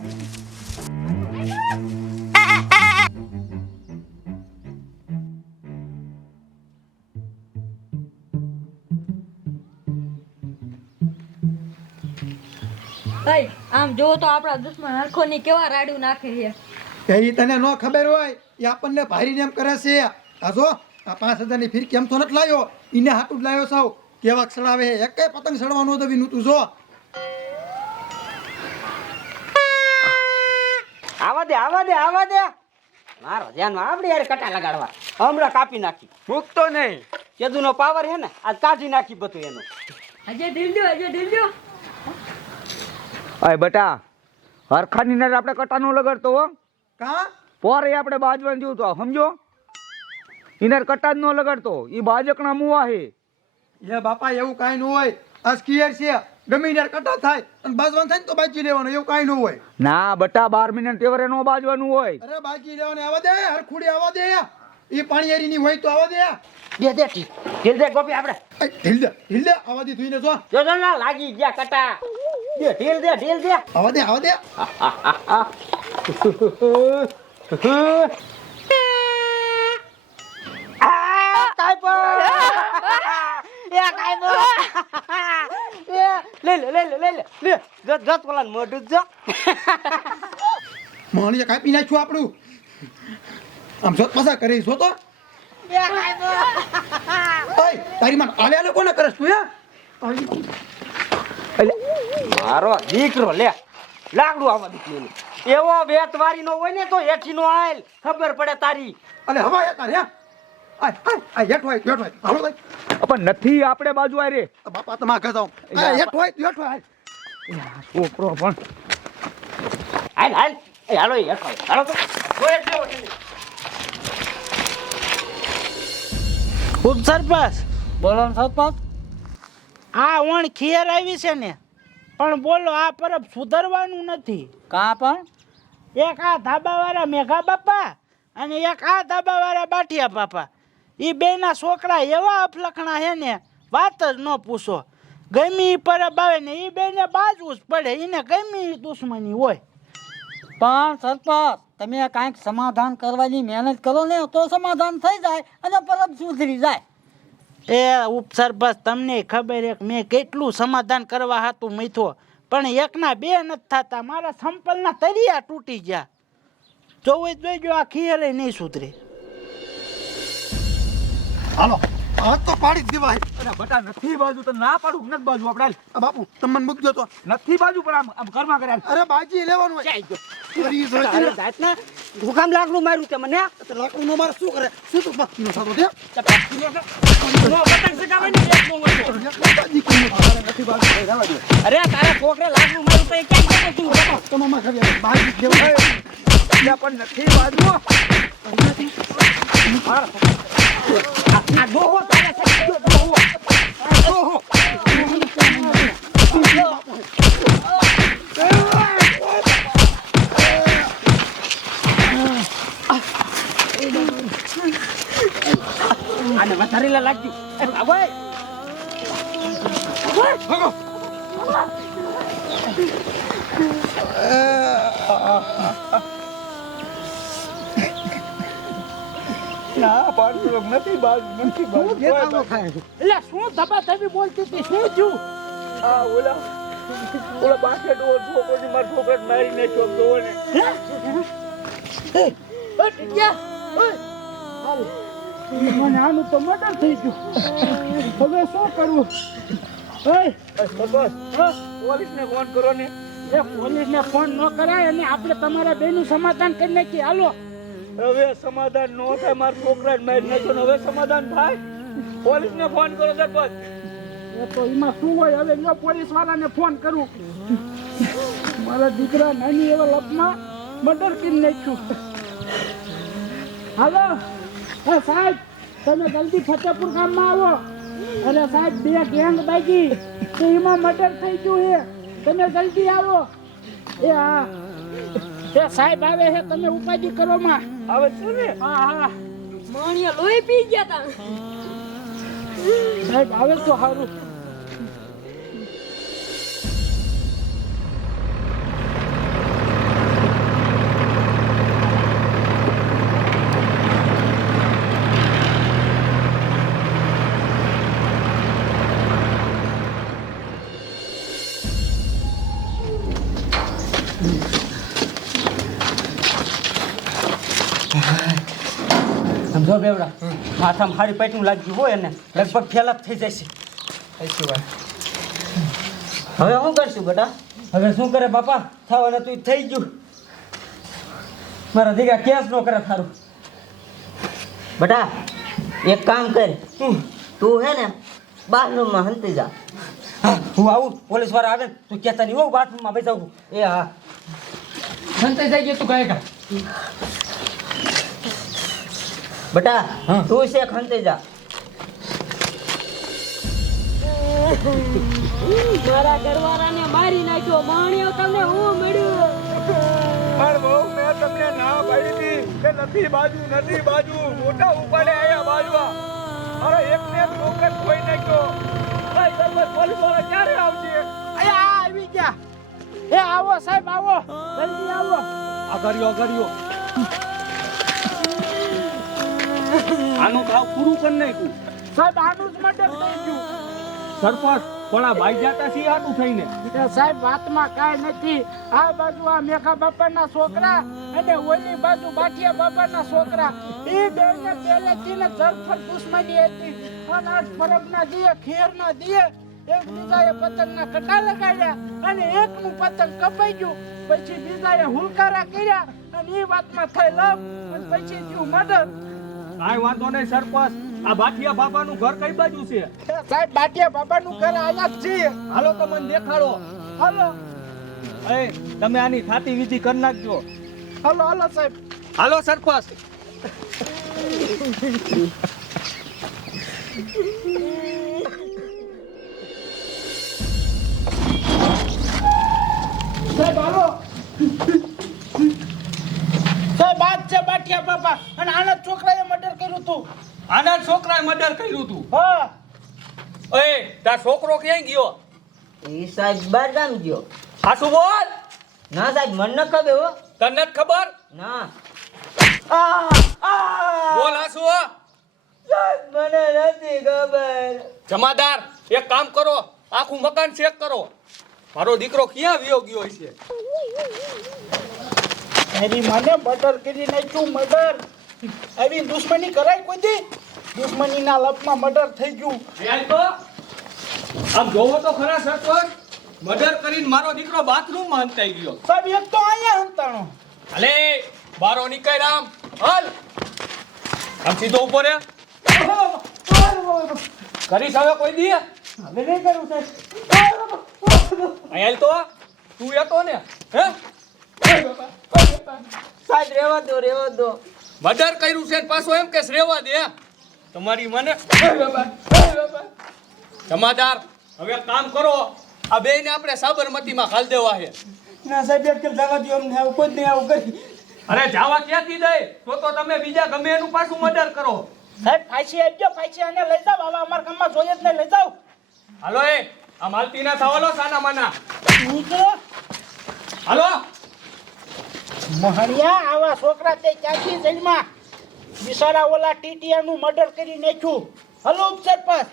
આમ જો તો આપણા દુશ્મન હરખોની કેવા રાડું નાખે છે એ તને ન ખબર હોય એ આપણને ભારીને એમ કરે છે આ જો આ 5000 ની ફીર કેમ તો નથી લાયો ઈને હાટું જ લાયો સાવ કેવા સડાવે એકે પતંગ સડવાનો તો વિનું તું જો આવા દે મારો ધ્યાનમાં આપણે યાર કટા લગાડવા હમણાં કાપી નાખી મૂકતો નહીં કેદુનો પાવર હે ને આજ કાઢી નાખી બધું એનો અજય દિલ દો અય બેટા હરખાની નર આપણે કટાનો લગાડતો હો કા પોરે આપણે બાજવાન જેવું તો સમજો ઇનર કટા જ નો લગાડતો ઈ બાજકના મુવા હે એ બાપા એવું કાઈ ન હોય આ સ્કીયર છે ગમે યાર કટા થાય અને બાજવાન થાય ને તો બાજી લેવાનું એવું કાઈ ન હોય ના બેટા 12 મિનિટ તેવરે નો બાજવાનું હોય અરે બાજી લેવાનું આવા દે હરખુડી આવા દે ઈ પાણી એરી ની હોય તો આવા દે દે ઢીલ દે ગોપી આપણે ઢીલ દે આવા દે ધોઈને જો જો ના લાગી ગયા કટા દે ઢીલ દે આવા દે લે જત કોલા મોઢું જો મોહણીએ કાપી નાખ્યું આપણું આમ જોત પાછા કરી છો તો તારી માં આલે કોને કરસ તું મારો દીકરો લે લાકડું આવા દીકરો એવો વેતવારી નો હોય ને તો હેઠી નો આયલ ખબર પડે તારી અલે હવા યાર આ હેઠ હોય હાલો ભાઈ પણ નથી આપણે બાજુ આય રે બાપા તમા ગજાવ હેઠ હોય છોકરો પણ હાલ એ હાલો હેઠ હોય હાલો તો ખૂબ સરપંચ બોલો સરપંચ આ વણ ખીયર આવી છે ને પણ બોલો આ પરબ સુધરવાનું નથી કા પણ એક આ ધાબાવાળા મેઘા બાપા અને એક આ ધાબાવાળા બાઠિયા બાપા એ બેના છોકરા એવા અફલખણા છે ને વાત જ ન પૂછો ગમી પરબ આવે ને એ બેને બાજવું જ પડે એને ગમી દુશ્મની હોય પણ સરપંચ તમે કાંઈક સમાધાન કરવાની મહેનત કરો ને તો સમાધાન થઈ જાય અને પરબ સુધરી જાય એ ઉપસરપંચ તમને ખબર છે મેં કેટલું સમાધાન કરવા હતું મીઠો પણ એકના બે નથી થતા મારા સંપલના તરિયા તૂટી ગયા જોઈજો આ ખીયરે નહીં સુધરે હાલો આ તો પાડી દેવાય અરે બેટા નથી બાજુ તો ના પાડું નથી બાજુ આપણે બાપુ તમને મૂકજો તો નથી બાજુ પણ આમ ઘરમાં કર્યા અરે બાજી લેવાનું હોય હુકામ લાકડું માર્યું તે મને લાકડું નો મારે શું કરે શું તો બાકી નો થતો છે અરે તારા છોકરા લાકડું માર્યું તો એ કેમ કરે તું તમામાં ખબર બાજી દેવાય પણ નથી બાજુ આ ડોહો તારા સાથે ડોહો આને વધારેલા લાગ્યું એ ભાગો ના પાડું નથી બાજુ એટલે શું ધબાધબી બોલતી હતી શું થયું આ ઓલા બાસે ડોર છોકરી માર છોકરા મારી ને ચોક દો ને મને આનું તો મર્ડર થઈ ગયું હવે શું કરવું પોલીસને ફોન કરો ને એ પોલીસને ફોન ન કરાય અને આપણે તમારા બેનું સમાધાન કરી નાખીએ હાલો હવે સમાધાન નો થાય મારા છોકરા મારી નાખ્યો ને હવે સમાધાન થાય પોલીસને ફોન કરો સરપંચ એ તો એમાં શું હોય હવે જો પોલીસ વાળાને ફોન કરું મારા દીકરા નાની એવા લપમાં મર્ડર કરી નાખ્યું હાલો એ સાહેબ તમે જલ્દી ફતેપુર ગામમાં આવો અરે સાહેબ બે ગેંગ બાકી તો એમાં મર્ડર થઈ ગયું છે તમે જલ્દી આવો એ હા એ સાહેબ આવે છે તમે ઉપાધિ કરો માં આવે છે ને હા મોણિયા લોહી પી ગયા તા સાહેબ આવે તો સારું જો બેવડા માથામાં હારી પાટનું લાગ્યું હોય ને લગભગ ફેલ થઈ જશે. હવે શું કરશું બેટા? હવે શું કરે બાપા? થવાને તું થઈ ગયું. મારા દીકરા કેસ નો કરે થારું. બેટા એક કામ કર, તું હે ને બાથરૂમમાં હંતી જા. હા હું આવું. પોલીસ વાળા આવે ને તું કહેતા નહીં હોઉં બાથરૂમમાં બેસી જાઉં. એ હા સંતાઈ જાય તું કહે કા. બેટા તું શેખ હંતી જા. મારા ઘરવાળાને મારી નાખ્યો. માણ્યો તમને હું મળ્યું. પણ બહુ મેં તમને ના પાડી હતી કે નથી બાજુ મોટા ઉપાડે આયા બાજવા. અરે એકને એક છોકરા કોઈ નાખ્યો. ભાઈ સરપંચ પોલીસ વાળા ક્યારે આવશે? અહીંયા આવી ગયા. એ આવો સાહેબ આવો, જલ્દી આવો. અગર્યો આનું કામ પૂરું કરી નાખ્યું. સાહેબ આનું જ મર્ડર થઈ ગયું. સરપંચ પણ આ ભાઈ જાતા સી હાટું થઈને એ સાહેબ વાતમાં કાંઈ નથી. આ બાજુ આ મેઘા બાપાના છોકરા અને ઓલી બાજુ બાઠિયા બાપાના છોકરા, એ બેને પહેલેથી ને ધરફડ દુશ્મની હતી. અને આજ પરબના દીએ ખેરના દીએ એકબીજાએ પતંગના કટા લગાડ્યા અને એકનું પતંગ કપાઈ ગયું. પછી બીજાએ હુલકારા કર્યા અને એ વાતમાં થઈ લપ અને પછી થયું મર્ડર. કાંઈ વાંધો નહીં સરપંચ. આ બાઠિયા બાપાનું ઘર કઈ બાજુ છે? સાહેબ બાઠિયા બાપાનું ઘર અહીંયા જ છે. હાલો તો મને દેખાડો. હાલો એ તમે આની થાતી વિધિ કરી નાખજો. હાલો હાલો સાહેબ. હાલો સરપંચ. સાહેબ હાલો. સાહેબ આ જ છે બાઠિયા બાપા અને આના છોકરાએ મર્ડર કર્યું હતું. આના છોકરાએ મર્ડર કર્યું તું. હા એ તાર છોકરો ક્યાં ગયો? ઈ સાહેબ બાર ગામ ગયો. હાસુ બોલ. ના સાહેબ મને ન ખબર હો. તને નથી ખબર? ના બોલ હાસુ. મને નથી ખબર. જમાદાર એક કામ કરો, આખું મકાન ચેક કરો. મારો દીકરો ક્યાં વિયો ગયો છે? એની મને મર્ડર કરી નાખ્યું. મર્ડર આવી દુશ્મની કરાય કોઈ દી? દુશ્મનીના લપમાં મર્ડર થઈ ગયું. યાર તો આમ જોવો તો ખરા સરપંચ, મર્ડર કરીને મારો દીકરો બાથરૂમમાં હંતાઈ ગયો. સાહેબ એક તો અહીંયા હંતાણો. અલે બારો નીકળ આમ. હાલ આમ સીધો ઉભો રે. કરીશ હવે કોઈ દી? હવે નહીં કરું સાહેબ. અહીંયા તો તું હતો ને હે? સાહેબ રેવા દો. મર્ડર કર્યું છે ને પાછો એમ કે રેવા દે. તમારી મને જમાદાર હવે કામ કરો, આ બેયને આપણે સાબરમતીમાં ખાલ દેવા છે. ના સાહેબ એક જવા દો અમને. આવું કોઈ નહીં આવું કરી. અરે જાવા ક્યાંથી દે? તો તમે બીજા ગમે એનું પાછું મર્ડર કરો. સાહેબ ફાંસી આપજો. ફાંસી આને લઈ જાઓ. હવે અમારા ગામમાં જોઈએ જ નહીં. લઈ જાઓ. હાલો એ આ માલતી ના થવાલો સાના માના. નીકળો. હાલો મહણિયા આવા છોકરા તે ક્યાંથી જેલમાં બિચારા ઓલા ટીટીઆનું મર્ડર કરી નાખ્યું. હલો ઉપસરપંચ.